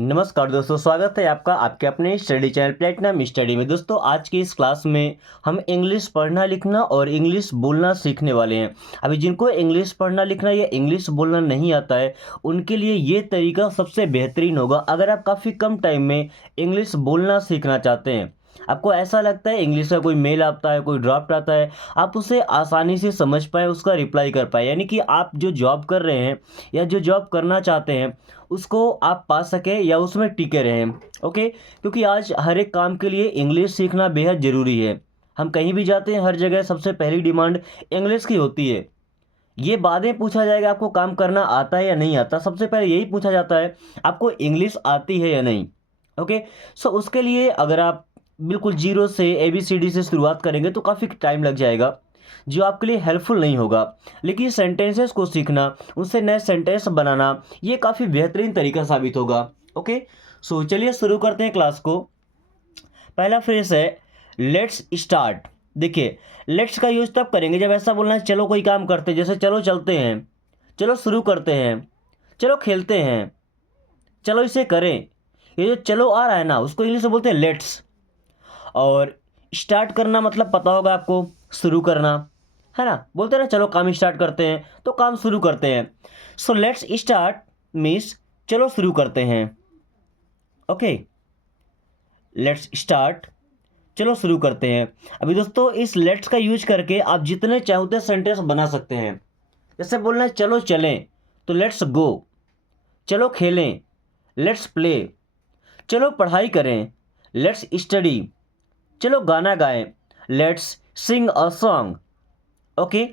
नमस्कार दोस्तों, स्वागत है आपका आपके अपने स्टडी चैनल प्लेटिनम स्टडी में। दोस्तों, आज की इस क्लास में हम इंग्लिश पढ़ना लिखना और इंग्लिश बोलना सीखने वाले हैं। अभी जिनको इंग्लिश पढ़ना लिखना या इंग्लिश बोलना नहीं आता है, उनके लिए ये तरीका सबसे बेहतरीन होगा। अगर आप काफ़ी कम टाइम में इंग्लिश बोलना सीखना चाहते हैं, आपको ऐसा लगता है इंग्लिश का कोई मेल आता है, कोई ड्राफ्ट आता है, आप उसे आसानी से समझ पाएँ, उसका रिप्लाई कर पाएँ, यानी कि आप जो जॉब कर रहे हैं या जो जॉब करना चाहते हैं उसको आप पा सकें या उसमें टिके रहें। ओके, क्योंकि आज हर एक काम के लिए इंग्लिश सीखना बेहद ज़रूरी है। हम कहीं भी जाते हैं, हर जगह सबसे पहली डिमांड इंग्लिश की होती है। ये बाद में पूछा जाएगा आपको काम करना आता है या नहीं आता, सबसे पहले यही पूछा जाता है आपको इंग्लिश आती है या नहीं। ओके, सो उसके लिए अगर आप बिल्कुल जीरो से ABCD से शुरुआत करेंगे तो काफ़ी टाइम लग जाएगा, जो आपके लिए हेल्पफुल नहीं होगा। लेकिन सेंटेंसेस को सीखना, उससे नए सेंटेंस बनाना, ये काफ़ी बेहतरीन तरीका साबित होगा। ओके, सो चलिए शुरू करते हैं क्लास को। पहला फ्रेज है लेट्स स्टार्ट। देखिए, लेट्स का यूज तब करेंगे जब ऐसा बोलना है चलो कोई काम करते हैं, जैसे चलो चलते हैं, चलो शुरू करते हैं, चलो खेलते हैं, चलो इसे करें। ये जो चलो आ रहा है ना, उसको इंग्लिश में बोलते हैं लेट्स। और स्टार्ट करना मतलब पता होगा आपको, शुरू करना, है ना। बोलते हैं ना चलो काम स्टार्ट करते हैं, तो काम शुरू करते हैं। सो लेट्स स्टार्ट मीन्स चलो शुरू करते हैं। ओके, लेट्स स्टार्ट, चलो शुरू करते हैं। अभी दोस्तों, इस लेट्स का यूज करके आप जितने चाहे उतने सेंटेंस बना सकते हैं। जैसे बोलना है चलो चलें, तो लेट्स गो। चलो खेलें, लेट्स प्ले। चलो पढ़ाई करें, लेट्स स्टडी। चलो गाना गाएं, let's Singh a song. Okay,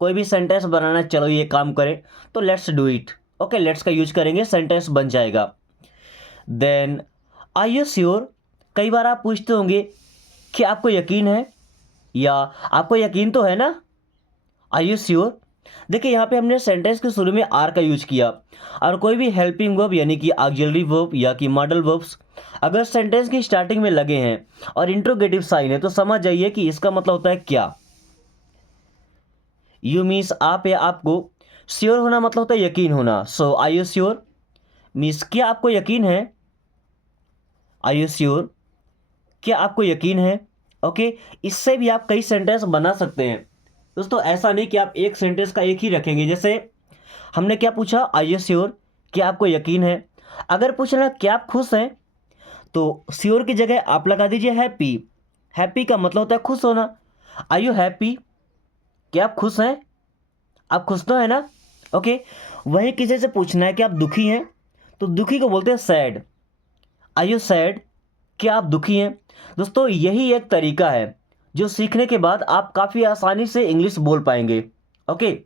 कोई भी सेंटेंस बनाना है, चलो ये काम करें, तो let's do it. Okay, let's का यूज करेंगे, सेंटेंस बन जाएगा। Then are you sure. कई बार आप पूछते होंगे कि आपको यकीन है, या आपको यकीन तो है ना, आर यू श्योर। देखिए, यहाँ पे हमने सेंटेंस के शुरू में आर का यूज किया, और कोई भी हेल्पिंग वर्ब यानी कि ऑक्सिलरी वर्ब या कि मॉडल वर्ब्स अगर सेंटेंस की स्टार्टिंग में लगे हैं और इंट्रोगेटिव साइन है, तो समझ जाइए कि इसका मतलब होता है क्या। यू मीन्स आप या आपको, श्योर होना मतलब होता है यकीन होना। सो आर यू श्योर मीन्स क्या आपको यकीन है, आर यू श्योर, क्या आपको यकीन है। ओके, इससे भी आप कई सेंटेंस बना सकते हैं। दोस्तों, ऐसा नहीं कि आप एक सेंटेंस का एक ही रखेंगे। जैसे हमने क्या पूछा, आर यू श्योर, क्या आपको यकीन है। अगर पूछना क्या आप खुश हैं, तो श्योर की जगह आप लगा दीजिए हैप्पी। हैप्पी का मतलब होता है खुश होना। आर यू हैप्पी, क्या आप खुश हैं, आप खुश तो है ना। ओके, वहीं किसी से पूछना है कि आप दुखी हैं, तो दुखी को बोलते हैं सैड। आर यू सैड, क्या आप दुखी हैं। दोस्तों, यही एक तरीका है जो सीखने के बाद आप काफ़ी आसानी से इंग्लिश बोल पाएंगे। ओके,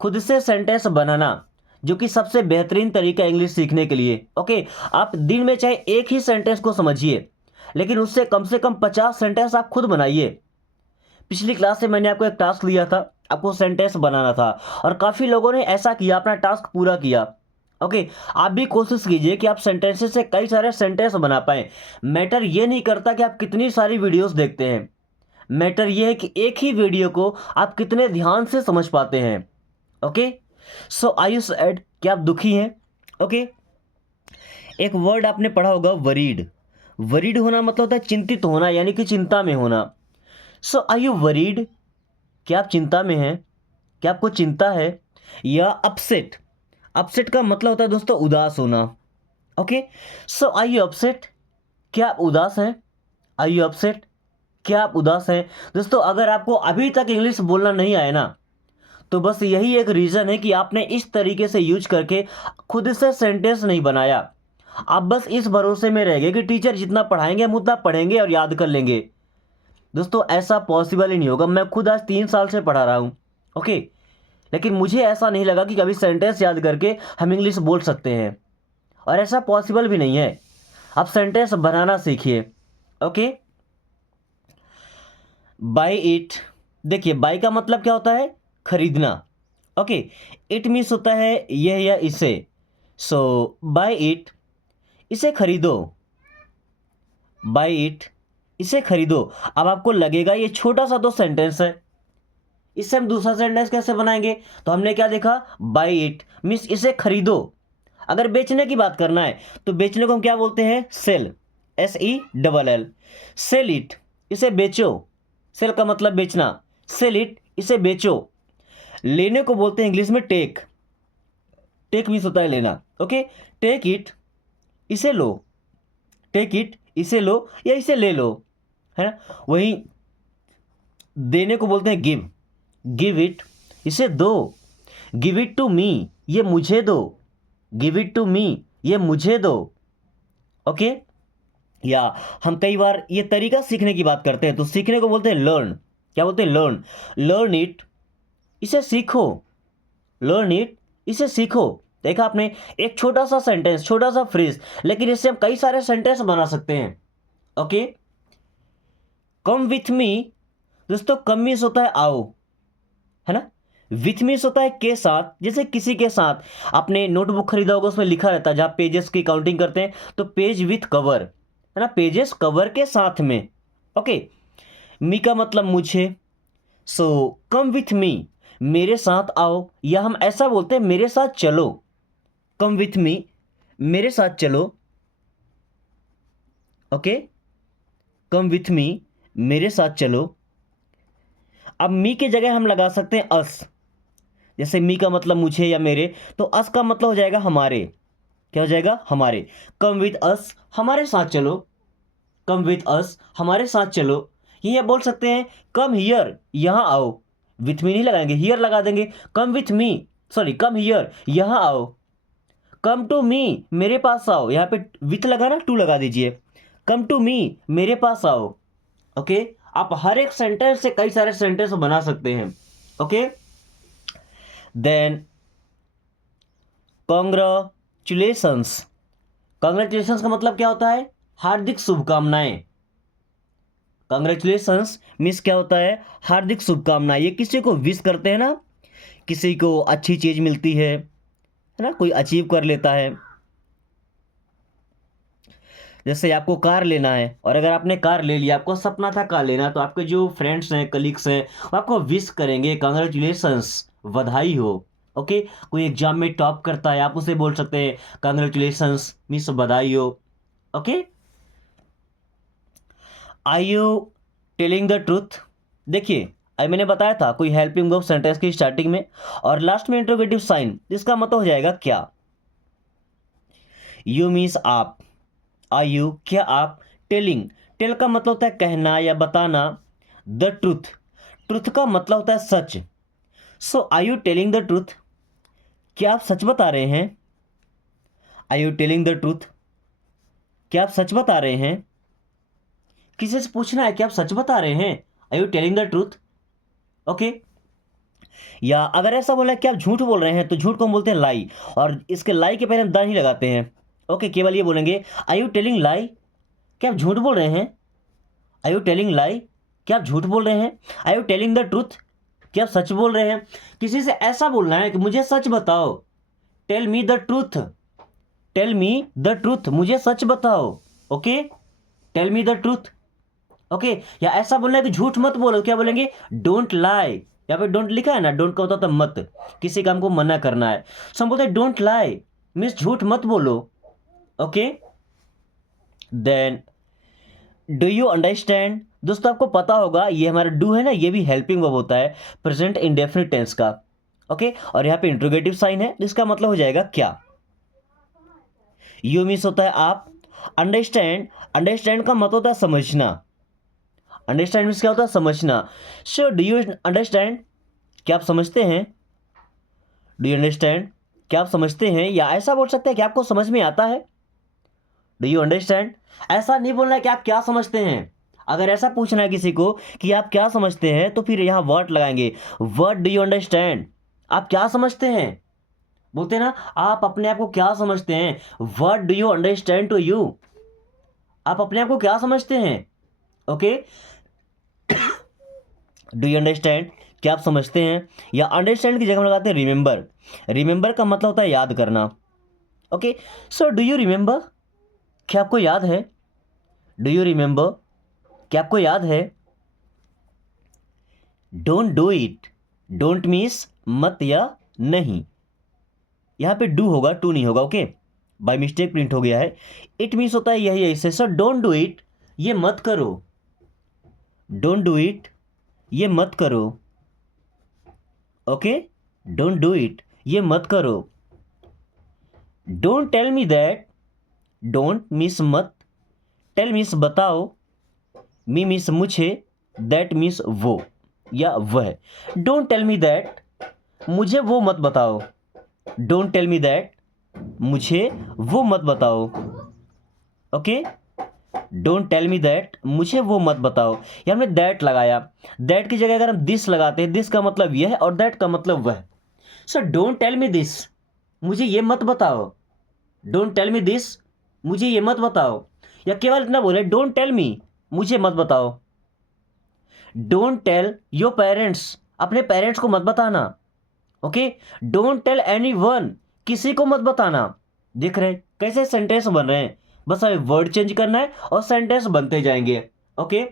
खुद से सेंटेंस बनाना, जो कि सबसे बेहतरीन तरीका है इंग्लिश सीखने के लिए। ओके, आप दिन में चाहे एक ही सेंटेंस को समझिए, लेकिन उससे कम से कम 50 सेंटेंस आप खुद बनाइए। पिछली क्लास से मैंने आपको एक टास्क दिया था, आपको सेंटेंस बनाना था, और काफ़ी लोगों ने ऐसा किया, अपना टास्क पूरा किया। ओके, आप भी कोशिश कीजिए कि आप सेंटेंसेस से कई सारे सेंटेंस बना पाएं। मैटर ये नहीं करता कि आप कितनी सारी वीडियोस देखते हैं, मैटर ये है कि एक ही वीडियो को आप कितने ध्यान से समझ पाते हैं। Okay, so are you sad, क्या आप दुखी हैं। ओके, एक वर्ड आपने पढ़ा होगा वरीड। वरीड होना मतलब होता है चिंतित होना, यानी कि चिंता में होना। सो आर यू वरीड, क्या आप चिंता में हैं, क्या आपको चिंता है। या अपसेट, अपसेट का मतलब होता है दोस्तों उदास होना। Okay, so are you upset, क्या आप उदास हैं। आर यू अपसेट, क्या आप उदास हैं। दोस्तों, अगर आपको अभी तक इंग्लिश बोलना नहीं आया ना, तो बस यही एक रीज़न है कि आपने इस तरीके से यूज करके खुद से सेंटेंस नहीं बनाया। आप बस इस भरोसे में रह गए कि टीचर जितना पढ़ाएंगे हम उतना पढ़ेंगे और याद कर लेंगे। दोस्तों, ऐसा पॉसिबल ही नहीं होगा। मैं खुद आज 3 साल से पढ़ा रहा हूँ। ओके, लेकिन मुझे ऐसा नहीं लगा कि कभी सेंटेंस याद करके हम इंग्लिश बोल सकते हैं, और ऐसा पॉसिबल भी नहीं है। आप सेंटेंस बनाना सीखिए। Okay, buy it. देखिए, बाय का मतलब क्या होता है, खरीदना। ओके, इट मीन्स होता है यह या इसे। सो बाय इट, इसे खरीदो। बाय इट, इसे खरीदो। अब आपको लगेगा ये छोटा सा तो सेंटेंस है, इससे हम दूसरा सेंटेंस कैसे बनाएंगे। तो हमने क्या देखा, बाय इट मीन्स इसे खरीदो। अगर बेचने की बात करना है तो बेचने को हम क्या बोलते हैं? सेल, SELL, सेल इट, इसे बेचो। सेल का मतलब बेचना, सेल इट, इसे बेचो। लेने को बोलते हैं इंग्लिश में टेक, टेक मीन्स होता है लेना, ओके। टेक इट, इसे लो, टेक इट, इसे लो या इसे ले लो, है ना। वहीं देने को बोलते हैं गिव, गिव इट, इसे दो। गिव इट टू मी, ये मुझे दो, गिव इट टू मी, ये मुझे दो, ओके। या हम कई बार ये तरीका सीखने की बात करते हैं तो सीखने को बोलते हैं लर्न। क्या बोलते हैं? लर्न। लर्न इट, इसे सीखो, लर्न इट, इसे सीखो। देखा आपने, एक छोटा सा सेंटेंस, छोटा सा फ्रेज, लेकिन इससे हम कई सारे सेंटेंस बना सकते हैं, ओके। कम विथ मी, दोस्तों कम मीन्स होता है आओ, है ना। विथ मीन्स होता है के साथ, जैसे किसी के साथ। आपने नोटबुक खरीदा होगा, उसमें लिखा रहता है, जहां पेजेस की काउंटिंग करते हैं तो पेज विथ कवर, है ना, पेजेस कवर के साथ में, ओके। मी का मतलब मुझे, सो कम विथ मी, मेरे साथ आओ, या हम ऐसा बोलते हैं मेरे साथ चलो। कम विथ मी, मेरे साथ चलो, ओके। कम विथ मी, मेरे साथ चलो। अब मी की जगह हम लगा सकते हैं अस, जैसे मी का मतलब मुझे या मेरे, तो अस का मतलब हो जाएगा हमारे। क्या हो जाएगा? हमारे। कम विथ अस, हमारे साथ चलो, कम विथ अस, हमारे साथ चलो। ये बोल सकते हैं कम हियर, यहां आओ। विथ मी नहीं लगाएंगे, हियर लगा देंगे। Come with me, sorry come here, यहां आओ। कम टू मी, मेरे पास आओ, यहां पे विथ लगा ना, टू लगा दीजिए। कम टू मी, मेरे पास आओ, ओके। आप हर एक सेंटेंस से कई सारे सेंटेंस बना सकते हैं, ओके। देन कॉन्ग्रेचुलेशंस, कॉन्ग्रेचुलेशंस का मतलब क्या होता है? हार्दिक शुभकामनाएं। कॉन्ग्रेचुलेशंस मीन्स क्या होता है? हार्दिक शुभकामनाएं। ये किसी को विश करते हैं ना, किसी को अच्छी चीज मिलती है ना, कोई अचीव कर लेता है। जैसे आपको कार लेना है, और अगर आपने कार ले लिया, आपको सपना था कार लेना, तो आपके जो फ्रेंड्स हैं, कलीग्स हैं, वो आपको विश करेंगे, कांग्रेचुलेशंस, बधाई हो, ओके। कोई एग्जाम में टॉप करता है, आप उसे बोल सकते हैं कांग्रेचुलेशंस मीन्स बधाई हो, okay. I you telling the truth, देखिए अभी मैंने बताया था कोई हेल्पिंग वर्ब सेंटेंस की स्टार्टिंग में और लास्ट में इंटरोगेटिव साइन, जिसका मतलब हो जाएगा क्या। यू मीन्स आप, आर यू, क्या आप। टेलिंग, टेल का मतलब होता है कहना या बताना। द ट्रूथ, ट्रूथ का मतलब होता है सच। So are you telling the truth, क्या आप सच बता रहे हैं। Are you telling the truth, क्या आप सच बता रहे हैं। किसी से पूछना है कि आप सच बता रहे हैं, are you telling the truth, okay. या अगर ऐसा बोला है कि आप झूठ बोल रहे हैं, तो झूठ को हम बोलते हैं लाई, और इसके लाई के पहले हम द नहीं लगाते हैं, ओके। केवल ये बोलेंगे आर यू टेलिंग लाई, क्या आप झूठ बोल रहे हैं। आर यू टेलिंग लाई, क्या आप झूठ बोल रहे हैं। Are you telling the truth, क्या आप सच बोल रहे हैं। किसी से ऐसा बोलना है कि मुझे सच बताओ, tell me the truth, tell me the truth, मुझे सच बताओ, okay. Tell me the truth, okay. या ऐसा बोलना है कि झूठ मत बोलो, क्या बोलेंगे? Don't lie. यहाँ पे डोंट लिखा है ना, डोंट का होता था मत, किसी काम को मना करना है, सो हम बोलते हैं डोंट लाई मीन्स झूठ मत बोलो, okay. Then do you understand, दोस्तों आपको पता होगा ये हमारा डू है ना, ये भी हेल्पिंग वर्ब होता है प्रेजेंट इंडेफिनिट टेंस का, ओके। और यहाँ पे इंट्रोगेटिव साइन है, जिसका मतलब हो जाएगा क्या। यू मीन्स होता है आप। अंडरस्टैंड, अंडरस्टैंड का मतलब होता है समझना। अंडरस्टैंड मीन्स क्या होता है? समझना। सो डू यू अंडरस्टैंड, क्या आप समझते हैं। डू यू अंडरस्टैंड, क्या आप समझते हैं। या ऐसा बोल सकते हैं कि आपको समझ में आता है। डू यू अंडरस्टैंड, ऐसा नहीं बोलना है कि आप क्या समझते हैं। अगर ऐसा पूछना है किसी को कि आप क्या समझते हैं, तो फिर यहां वर्ड लगाएंगे, व्हाट डू यू अंडरस्टैंड, आप क्या समझते हैं। बोलते हैं ना, आप अपने आप को क्या समझते हैं, what do you understand to you, आप अपने आप को क्या समझते हैं, ओके। डू यू अंडरस्टैंड, क्या आप समझते हैं। या अंडरस्टैंड की जगह हम लगाते हैं रिमेंबर, रिमेंबर का मतलब होता है याद करना, okay. So do you remember, क्या आपको याद है। डू यू रिमेंबर, क्या आपको याद है। Don't do it, don't means मत या नहीं, यहां पे डू होगा, टू नहीं होगा, ओके। बाय मिस्टेक प्रिंट हो गया है। इट मीन्स होता है यही ऐसे। सो डोंट डू इट, ये मत करो। डोंट डू इट, ये मत करो। ओके, डोंट डू इट, ये मत करो। Don't tell me that, don't means मत, टेल मीन्स बताओ, मी मीन्स मुझे, दैट मीन्स वो या वह। डोंट टेल मी दैट, मुझे वो मत बताओ। डोंट टेल मी दैट, मुझे वो मत बताओ। Okay, don't tell me that, मुझे वो मत बताओ। ये हमने दैट लगाया। दैट की जगह अगर हम दिस लगाते हैं, दिस का मतलब यह है और दैट का मतलब वह। So don't tell me this, मुझे ये मत बताओ। डोंट टेल मी दिस, मुझे ये मत बताओ। या केवल इतना बोले, डोंट टेल मी, मुझे मत बताओ। डोंट टेल योर पेरेंट्स, अपने पेरेंट्स को मत बताना। Okay, don't tell anyone, किसी को मत बताना। देख रहे हैं कैसे सेंटेंस बन रहे हैं, बस हमें वर्ड चेंज करना है और सेंटेंस बनते जाएंगे। ओके,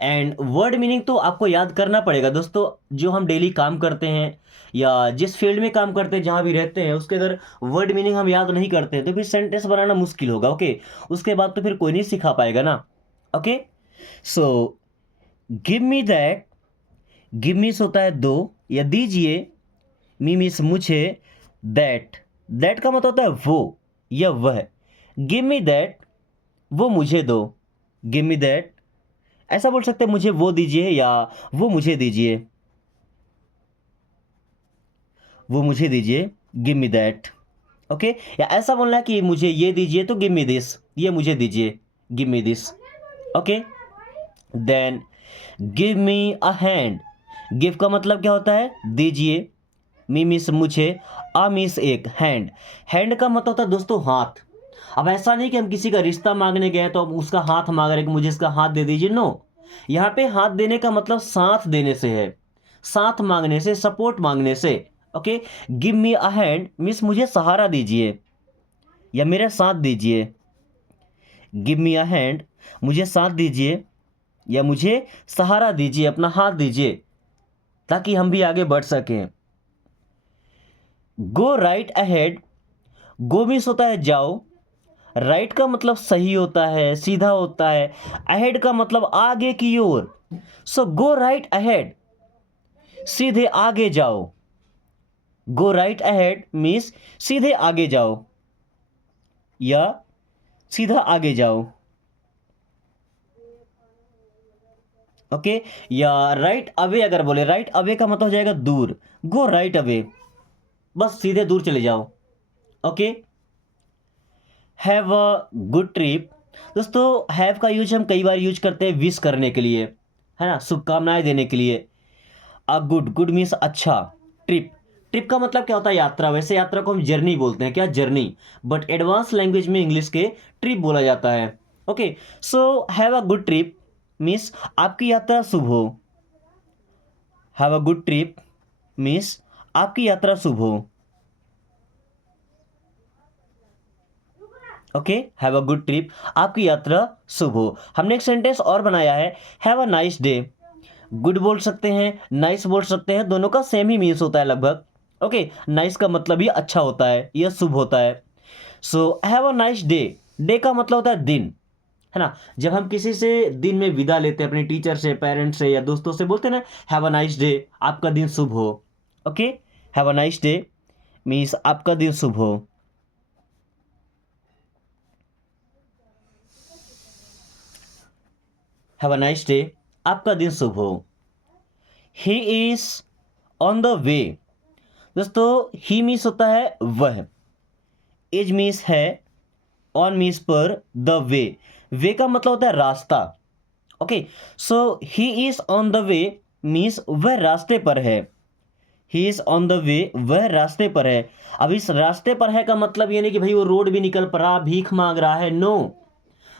एंड वर्ड मीनिंग तो आपको याद करना पड़ेगा दोस्तों। जो हम डेली काम करते हैं या जिस फील्ड में काम करते हैं, जहाँ भी रहते हैं, उसके अगर वर्ड मीनिंग हम याद नहीं करते हैं तो फिर सेंटेंस बनाना मुश्किल होगा। ओके, उसके बाद तो फिर कोई नहीं सिखा पाएगा ना। Okay, so give me that, give means होता है दो या दीजिए, मी मीन्स मुझे, दैट, दैट का मतलब होता है वो या वह। गिव मी दैट, वो मुझे दो। गिव मी दैट, ऐसा बोल सकते हैं मुझे वो दीजिए या वो मुझे दीजिए, वो मुझे दीजिए, गिव मी दैट। ओके, या ऐसा बोलना है कि मुझे ये दीजिए तो गिव मी दिस, ये मुझे दीजिए, give me this. Okay, then give me a hand, give का मतलब क्या होता है दीजिए, मी मीन्स मुझे, आ मीन्स एक, हैंड, हैंड का मतलब होता है दोस्तों हाथ। अब ऐसा नहीं कि हम किसी का रिश्ता मांगने गए तो हम उसका हाथ मांग रहे हैं कि मुझे इसका हाथ दे दीजिए, नो। यहाँ पे हाथ देने का मतलब साथ देने से है, साथ मांगने से, सपोर्ट मांगने से। Okay, give me a hand means मुझे सहारा दीजिए या मेरा साथ दीजिए। गिव मी अ हैंड, मुझे साथ दीजिए या मुझे सहारा दीजिए, अपना हाथ दीजिए ताकि हम भी आगे बढ़ सकें। गो राइट अहेड, गो मीन्स होता है जाओ, राइट का मतलब सही होता है, सीधा होता है, अहेड का मतलब आगे की ओर। सो गो राइट अहेड, सीधे आगे जाओ। गो राइट अहेड मीन्स सीधे आगे जाओ या सीधा आगे जाओ। ओके, या राइट अवे अगर बोले, राइट अवे का मतलब हो जाएगा दूर, गो राइट अवे, बस सीधे दूर चले जाओ। Okay, have a good trip, दोस्तों हैव का यूज हम कई बार यूज करते हैं विश करने के लिए, है ना, शुभकामनाएं देने के लिए। अ गुड, गुड मीन्स अच्छा, ट्रिप, ट्रिप का मतलब क्या होता है यात्रा। वैसे यात्रा को हम जर्नी बोलते हैं, क्या, जर्नी, बट एडवांस लैंग्वेज में इंग्लिश के ट्रिप बोला जाता है। Okay, so have a good trip means आपकी यात्रा शुभ हो। Have a good trip means आपकी यात्रा शुभ हो। Okay, have a good trip, आपकी यात्रा शुभ हो। हमने एक सेंटेंस और बनाया है, have a nice day. Good बोल सकते हैं, नाइस बोल सकते हैं, दोनों का सेम ही मीन्स होता है लगभग। ओके, नाइस का मतलब ही अच्छा होता है, यह शुभ होता है। So have a nice day, day का मतलब होता है दिन, है ना। जब हम किसी से दिन में विदा लेते हैं, अपने टीचर से, पेरेंट्स से या दोस्तों से, बोलते हैं ना हैव अ नाइस डे, आपका दिन शुभ हो। Okay, have a nice day means आपका दिन शुभ हो। हैव अ नाइस डे, आपका दिन शुभ हो। ही इज ऑन द वे, दोस्तों ही मीन्स होता है वह, इज मीन्स है, ऑन मीन्स पर, द वे, वे का मतलब होता है रास्ता। Okay, so he is on the way means वह रास्ते पर है। ही इज ऑन द वे, वह रास्ते पर है। अब इस रास्ते पर है का मतलब ये नहीं कि भाई वो रोड भी निकल पड़ा, भीख मांग रहा है, नो।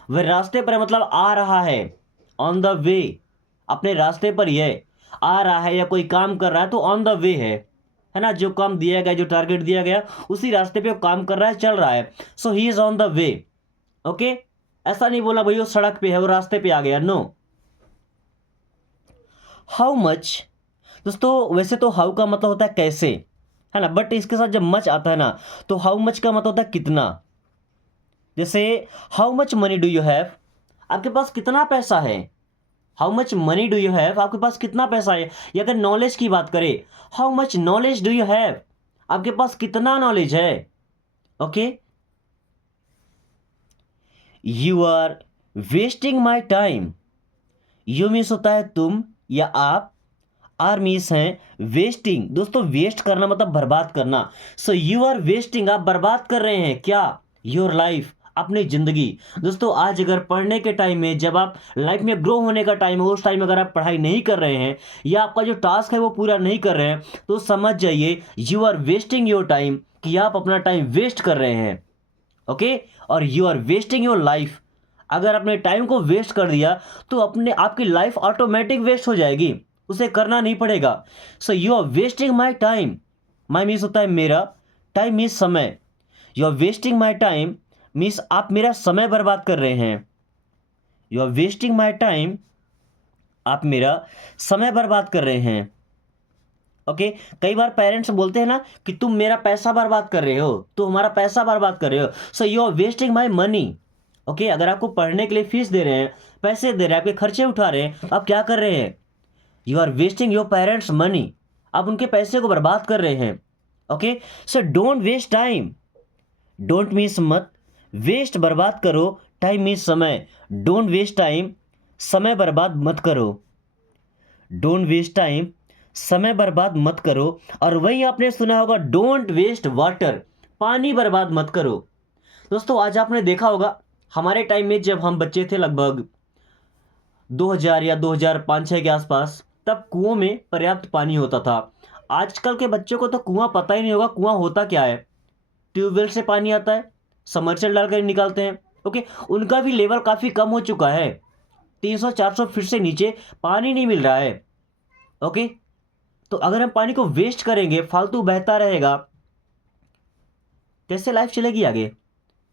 वह रास्ते पर है मतलब आ रहा है, ऑन द वे, अपने रास्ते पर ही है, आ रहा है या कोई काम कर रहा है तो ऑन द वे है ना। जो काम दिया गया, जो टारगेट दिया गया, उसी रास्ते पे वो काम कर रहा है, चल रहा है। So he is on the way. Okay, ऐसा नहीं बोला भाई वो सड़क पे है, वो रास्ते पे आ गया, नो। हाउ मच, दोस्तों वैसे तो हाउ का मतलब होता है कैसे, है ना। बट इसके साथ जब मच आता है ना, तो हाउ मच का मतलब होता है कितना। जैसे how much money do you have, आपके पास कितना पैसा है। How much money do you have, आपके पास कितना पैसा है। या अगर नॉलेज की बात करें, how much knowledge do you have, आपके पास कितना नॉलेज है। Okay, you are wasting my time, you means होता है तुम या आप, आर मीन्स हैं वेस्टिंग। दोस्तों वेस्ट करना मतलब बर्बाद करना। सो यू आर वेस्टिंग, आप बर्बाद कर रहे हैं क्या, योर लाइफ, अपनी जिंदगी। दोस्तों आज अगर पढ़ने के टाइम में, जब आप लाइफ में ग्रो होने का टाइम है, उस टाइम अगर आप पढ़ाई नहीं कर रहे हैं या आपका जो टास्क है वो पूरा नहीं कर रहे हैं, तो समझ जाइए you are wasting your time, कि आप अपना टाइम वेस्ट कर रहे हैं। ओके, और you are wasting your life, अगर अपने टाइम को वेस्ट कर दिया तो अपने आपकी लाइफ ऑटोमेटिक वेस्ट हो जाएगी, उसे करना नहीं पड़ेगा। So you are wasting my time, my means होता है मेरा, टाइम मीन्स समय। You are wasting my time means आप मेरा समय बर्बाद कर रहे हैं। You are wasting my time, आप मेरा समय बर्बाद कर रहे हैं। ओके, कई बार पेरेंट्स बोलते हैं ना कि तुम मेरा पैसा बर्बाद कर रहे हो, तो हमारा पैसा बर्बाद कर रहे हो। So you are wasting my money. Okay, अगर आपको पढ़ने के लिए फीस दे रहे हैं, पैसे दे रहे हैं, आपके खर्चे उठा रहे हैं, तो आप क्या कर रहे हैं, you are wasting your parents money, आप उनके पैसे को बर्बाद कर रहे हैं। Okay, so don't waste time, don't means मत, वेस्ट बर्बाद करो, टाइम मीन्स समय। डोंट वेस्ट टाइम, समय बर्बाद मत करो। डोंट वेस्ट टाइम, समय बर्बाद मत करो। और वही आपने सुना होगा डोंट वेस्ट वाटर, पानी बर्बाद मत करो। दोस्तों आज आपने देखा होगा हमारे टाइम में जब हम बच्चे थे, लगभग 2000 या 2005-6 के आसपास, तब कुओं में पर्याप्त पानी होता था। आजकल के बच्चों को तो कुआं पता ही नहीं होगा कुआं होता क्या है। ट्यूबवेल से पानी आता है, समरसेल डालकर निकालते हैं। ओके, उनका भी लेवल काफ़ी कम हो चुका है, 300-400 फीट से नीचे पानी नहीं मिल रहा है। ओके, तो अगर हम पानी को वेस्ट करेंगे, फालतू बहता रहेगा, कैसे लाइफ चलेगी आगे।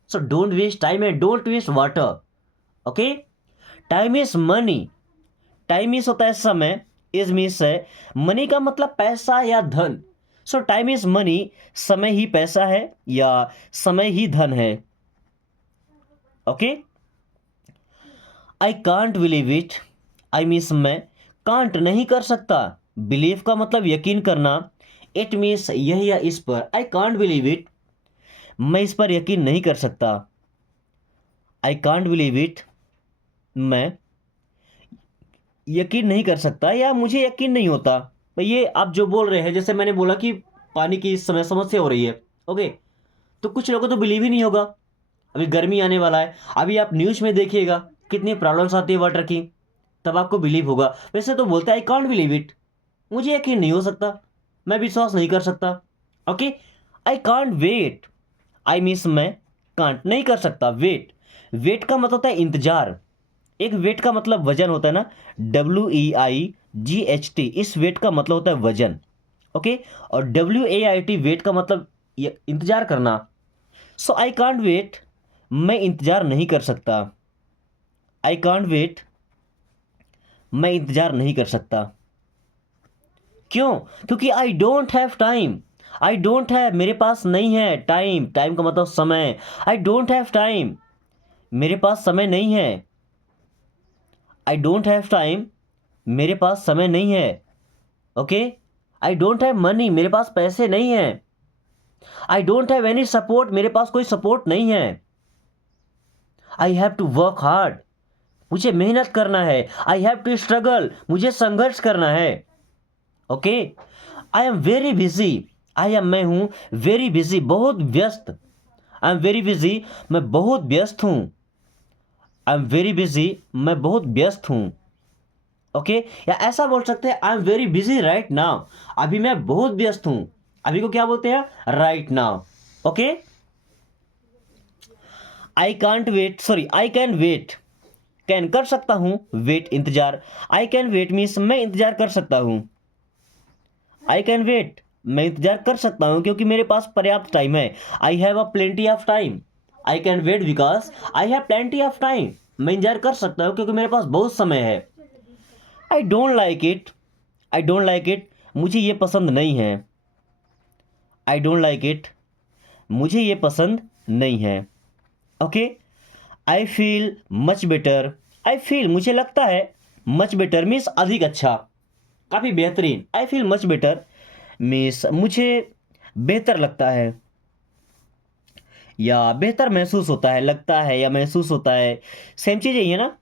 So don't waste time and don't waste water. Okay, time is money, time is होता है समय, इज मीन्स है मनी का मतलब पैसा या धन। सो टाइम इज मनी, समय ही पैसा है या समय ही धन है। Okay, I can't believe it, I means मैं, कांट नहीं कर सकता, बिलीव का मतलब यकीन करना, इट मीन्स यह या इस पर, आई कांट बिलीव इट, मैं इस पर यकीन नहीं कर सकता। आई कांट बिलीव इट, मैं यकीन नहीं कर सकता या मुझे यकीन नहीं होता। भाई ये आप जो बोल रहे हैं, जैसे मैंने बोला कि पानी की इस समय समस्या हो रही है। ओके, तो कुछ लोगों को तो बिलीव ही नहीं होगा। अभी गर्मी आने वाला है, अभी आप न्यूज़ में देखिएगा कितनी प्रॉब्लम्स आती है वाटर की, तब आपको बिलीव होगा। वैसे तो बोलते हैं आई कांट बिलीव इट, मुझे यकीन नहीं हो सकता, मैं विश्वास नहीं कर सकता। Okay, I can't wait, I means मैं, कांट नहीं कर सकता, वेट, वेट का मतलब होता है इंतजार। एक वेट का मतलब वजन होता है ना, WEIGHT, इस वेट का मतलब होता है वजन। ओके, और WAIT वेट का मतलब इंतजार करना। सो आई कांट वेट, मैं इंतजार नहीं कर सकता। आई कांट वेट, मैं इंतजार नहीं कर सकता। क्यों, क्योंकि आई don't have time, I don't have मेरे पास नहीं है टाइम, टाइम का मतलब समय। आई डोंट हैव टाइम, मेरे पास समय नहीं है। आई डोंट हैव टाइम, मेरे पास समय नहीं है। Okay, I don't have money, मेरे पास पैसे नहीं है। I don't have any support, मेरे पास कोई सपोर्ट नहीं है। I have to work hard, मुझे मेहनत करना है। आई हैव टू स्ट्रगल, मुझे संघर्ष करना है। Okay, I am very busy, I am मैं हूं वेरी बिजी, बहुत व्यस्त। आई एम वेरी बिजी, मैं बहुत व्यस्त हूं। आई एम वेरी बिजी, मैं बहुत व्यस्त हूं। ओके, या ऐसा बोल सकते हैं I am very busy right now, अभी मैं बहुत व्यस्त हूं। अभी को क्या बोलते हैं, right now. Okay, I can't wait, sorry I can wait, can कर सकता हूं, वेट इंतजार। आई कैन वेट मीन्स मैं इंतजार कर सकता हूं। आई कैन वेट, मैं इंतजार कर सकता हूं क्योंकि मेरे पास पर्याप्त टाइम है। I have a plenty of time, I can wait because I have plenty of time, मैं इंतजार कर सकता हूं क्योंकि मेरे पास बहुत समय है। I don't like it, I don't like it, मुझे ये पसंद नहीं है। आई डोंट लाइक इट, मुझे ये पसंद नहीं है। Okay, I feel much better, I feel मुझे लगता है, मच बेटर मीन्स अधिक अच्छा, काफ़ी बेहतरीन। I feel much better means मुझे बेहतर लगता है या बेहतर महसूस होता है, लगता है या महसूस होता है, सेम चीज़ यही है ना।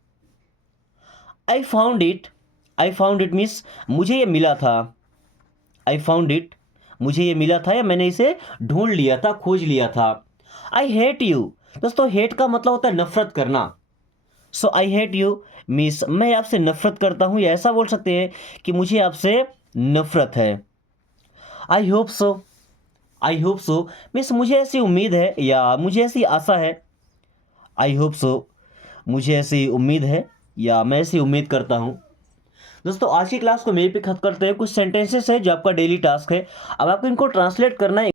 I found it, I found it means मुझे ये मिला था, आई फाउंड इट मुझे ये मिला था या मैंने इसे ढूंढ लिया था, खोज लिया था। आई हेट यू, दोस्तों हेट का मतलब होता है नफरत करना। सो आई हेट यू मीन्स मैं आपसे नफरत करता हूँ, या ऐसा बोल सकते हैं कि मुझे आपसे नफरत है। I hope so, I hope so means मुझे ऐसी उम्मीद है या मुझे ऐसी आशा है। आई होप सो मुझे ऐसी उम्मीद है या मैं ऐसी उम्मीद करता हूँ। दोस्तों आज की क्लास को मेरे पे खत्म करते हैं। कुछ सेंटेंसेस है जो आपका डेली टास्क है, अब आपको इनको ट्रांसलेट करना है।